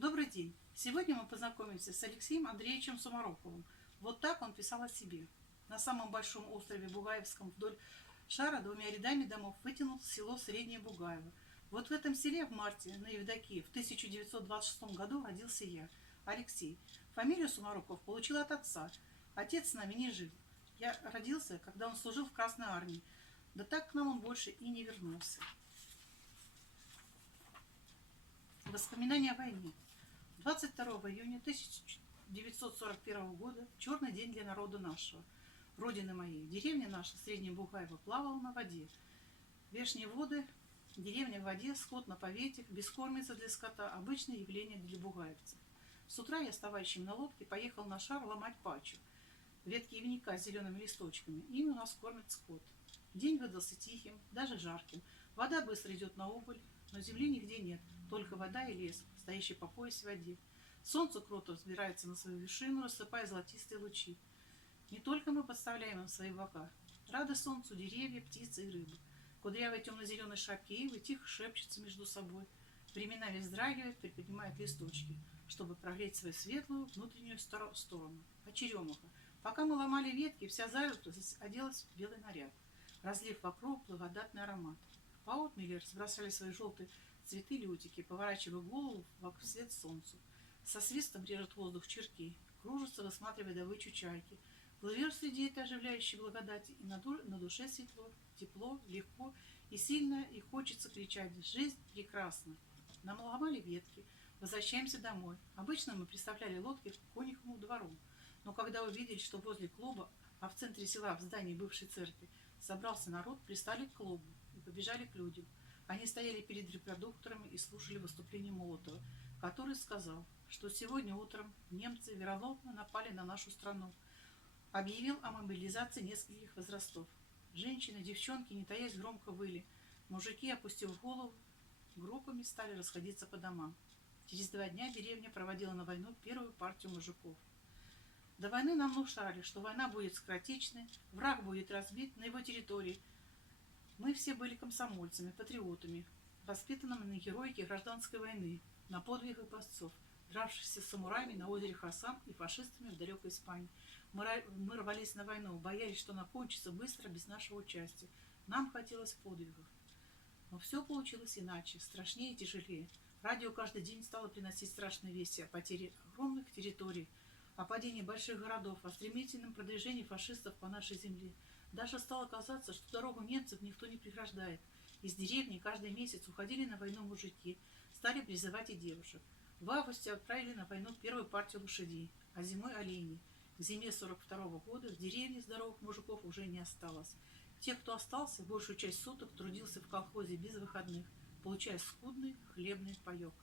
Добрый день! Сегодня мы познакомимся с Алексеем Андреевичем Сумароковым. Вот так он писал о себе. На самом большом острове Бугаевском вдоль шара двумя рядами домов вытянулось село Среднее Бугаево. Вот в этом селе в марте на Евдокии в 1926 году родился я, Алексей. Фамилию Сумароков получил от отца. Отец с нами не жил. Я родился, когда он служил в Красной армии. Да так к нам он больше и не вернулся. Воспоминания о войне. 22 июня 1941 года, черный день для народа нашего, родины моей. Деревня наша, Средняя Бугаева, плавала на воде. Вешние воды, деревня в воде, скот на поветях, бескормица для скота, обычное явление для бугаевцев. С утра я с товарищем на лодке поехал на шар ломать пачу. Ветки ивника с зелеными листочками. Ими у нас кормят скот. День выдался тихим, даже жарким. Вода быстро идет на убыль, но земли нигде нет, только вода и лес, стоящий по пояс в воде. Солнце круто взбирается на свою вершину, рассыпая золотистые лучи. Не только мы подставляем им свои бока. Рады солнцу деревья, птицы и рыбы. Кудрявые темно-зеленые шапки ивы тихо шепчутся между собой. Временами вздрагивают, приподнимают листочки, чтобы прогреть свою светлую внутреннюю сторону. А черемуха. Пока мы ломали ветки, вся завитая оделась в белый наряд, разлив вокруг благодатный аромат. По отмели разбросали свои желтые цветы лютики, поворачивая голову вслед солнцу. Со свистом режет воздух черки, кружатся, высматривая добычу чайки. Плывешь среди этой оживляющей благодати, и на душе светло, тепло, легко и сильно, и хочется кричать: «Жизнь прекрасна!» Нам ломали ветки, возвращаемся домой. Обычно мы приставляли лодки к Конюховому двору, но когда увидели, что возле клуба, а в центре села, в здании бывшей церкви, собрался народ, пристали к клубу и побежали к людям. Они стояли перед репродукторами и слушали выступление Молотова, который сказал, что сегодня утром немцы вероломно напали на нашу страну. Объявил о мобилизации нескольких возрастов. Женщины, девчонки, не таясь, громко выли. Мужики, опустив голову, группами стали расходиться по домам. Через 2 дня деревня проводила на войну первую партию мужиков. До войны нам внушали, что война будет скоротечной, враг будет разбит на его территории. Мы все были комсомольцами, патриотами, воспитанными на героике гражданской войны, на подвигах борцов, дравшихся с самураями на озере Хасан и фашистами в далекой Испании. Мы рвались на войну, боялись, что она кончится быстро, без нашего участия. Нам хотелось подвигов. Но все получилось иначе, страшнее и тяжелее. Радио каждый день стало приносить страшные вести о потере огромных территорий, о падении больших городов, о стремительном продвижении фашистов по нашей земле. Даже стало казаться, что дорогу немцев никто не преграждает. Из деревни каждый месяц уходили на войну мужики, стали призывать и девушек. В августе отправили на войну первую партию лошадей, а зимой оленей. К зиме 42-го года в деревне здоровых мужиков уже не осталось. Те, кто остался, большую часть суток трудился в колхозе без выходных, получая скудный хлебный паек.